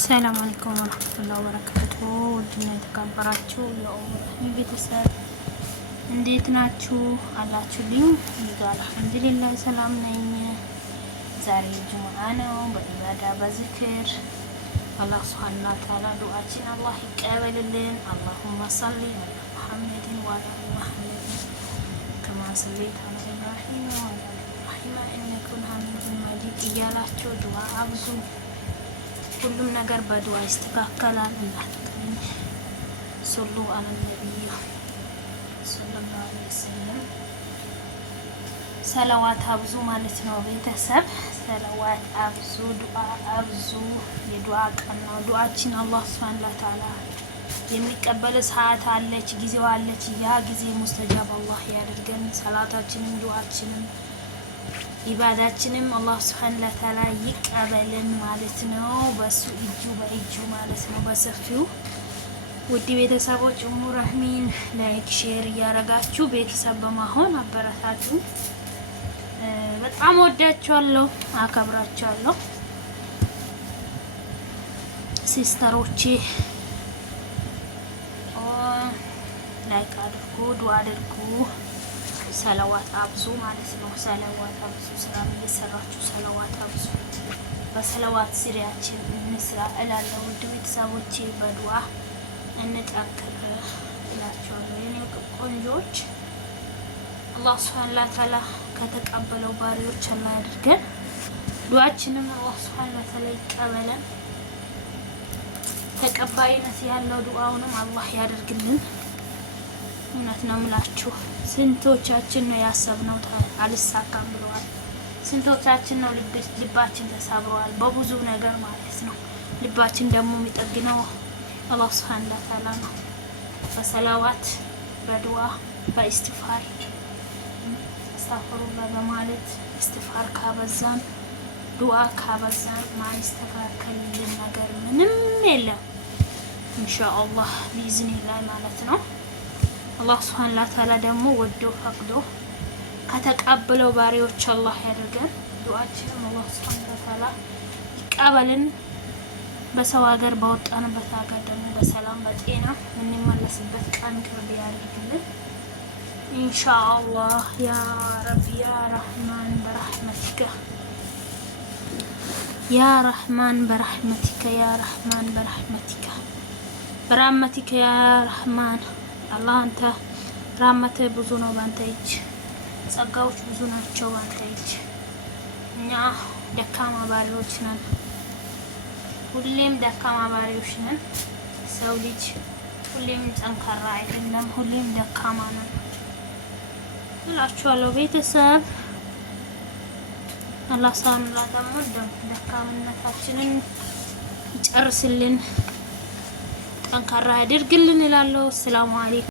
ሰላም አለይኩም ወራህመቱላሂ ወበረካቱ። ውድና የተከበራችሁ የኦሮሚያ ቤተሰብ እንዴት ናችሁ? አላችሁልኝ? ይጋ አልሐምዱሊላህ ሰላም ነኝ። ዛሬ ጁምዓ ነው። በኢባዳ በዝክር አላህ ሱብሓነሁ ወተዓላ ዱዓችን አላህ ይቀበልልን። አላሁመ ሰሊ ዐላ ሙሐመድን ወዐላ አሊ ሙሐመድ ከማ ሰለይተ ዐላ ኢብራሂም ወዐላ አሊ ኢብራሂም ኢንነከ ሐሚዱን መጂድ እያላችሁ ዱዓ አብዙ። ሁሉም ነገር በዱዓ ይስተካከላል። እናንተም ሶሉ አለ ነብዩ ሰለላሁ ዐለይሂ ወሰለም ሰለዋት አብዙ ማለት ነው። ቤተሰብ ሰለዋት አብዙ፣ ዱዓ አብዙ። የዱዓ ቀን ነው። ዱዓችን አላህ ሱብሓነሁ ወተዓላ የሚቀበል ሰዓት አለች፣ ጊዜው አለች። ያ ጊዜ ሙስተጃብ አላህ ያድርገን። ሰላታችንም ዱዓችንም ኢባዳችንም አላህ ሱብሓነሁ ወተዓላ ይቀበልን ማለት ነው። በሱ እጁ በእጁ ማለት ነው። በሰፊው ውድ ቤተሰቦች ኡሙ ረህሚን ላይክ ሼር እያረጋችሁ ቤተሰብ በመሆን አበረታቱ። በጣም ወዳችኋለሁ፣ አከብራችኋለሁ ሲስተሮቼ። ላይክ አድርጉ፣ ዱዓ አድርጉ፣ ሰለዋት አብዙ ማለት ነው። ሰለዋት አብዙ፣ ስራ እየሰራችሁ ሰለዋት አብዙ። በሰለዋት ስሪያችን እንስራ እላለሁ። ውድ ቤተሰቦቼ በዱዓ እንጠንክር እላችኋለሁ። የኔ ቆንጆች አላህ ሱብሓነሁ ወተዓላ ከተቀበለው ባሪዎች አላህ ያድርገን። ዱዓችንም አላህ ሱብሓነሁ ወተዓላ ይቀበለን። ተቀባይነት ያለው ዱዓውንም አላህ ያደርግልን። እውነት ነው የምላችሁ። ስንቶቻችን ነው ያሰብነው አልሳካም ብለዋል። ስንቶቻችን ነው ልባችን ተሰብሯል በብዙ ነገር ማለት ነው። ልባችን ደግሞ የሚጠግነው አላህ ሱብሓነሁ ወተዓላ ነው። በሰላዋት በዱዓ በኢስቲግፋር አስተግፊሩላህ በማለት ኢስቲግፋር ካበዛን ዱዓ ካበዛን ማይስተካከልልን ነገር ምንም የለም። ኢንሻአላህ ቢኢዝኒላህ ማለት ነው። አላህ ሱብሓነሁ ወተዓላ ደግሞ ወዶ ፈቅዶ ከተቀበለው ባሪዎች አላህ ያደርገን። ዱዓችንም አላህ ሱብሓነሁ ወተዓላ ይቀበልን። በሰው ሀገር በወጣንበት ሀገር ደግሞ በሰላም በጤና የምንመለስበት ቀን ቅርብ ያደርግልን ኢንሻአላህ። ያ ረቢ ያ ረህማን በረህመቲከ ያ ረህማን በረህመቲከ ያ ረህማን በረህመቲከ በረህመቲከ ያ ረህማን። አላህ አንተ ራህመትህ ብዙ ነው ባንተ እጅ፣ ጸጋዎች ብዙ ናቸው ባንተ እጅ። እኛ ደካማ ባሪዎች ነን፣ ሁሌም ደካማ ባሪዎች ነን። ሰው ልጅ ሁሌም ጠንካራ አይደለም፣ ሁሌም ደካማ ነን እላችኋለሁ ቤተሰብ። አላህ ሳምላ ደግሞ ደካምነታችንን ይጨርስልን፣ ጠንካራ ያድርግልን እላለሁ። ሰላም አለይኩም።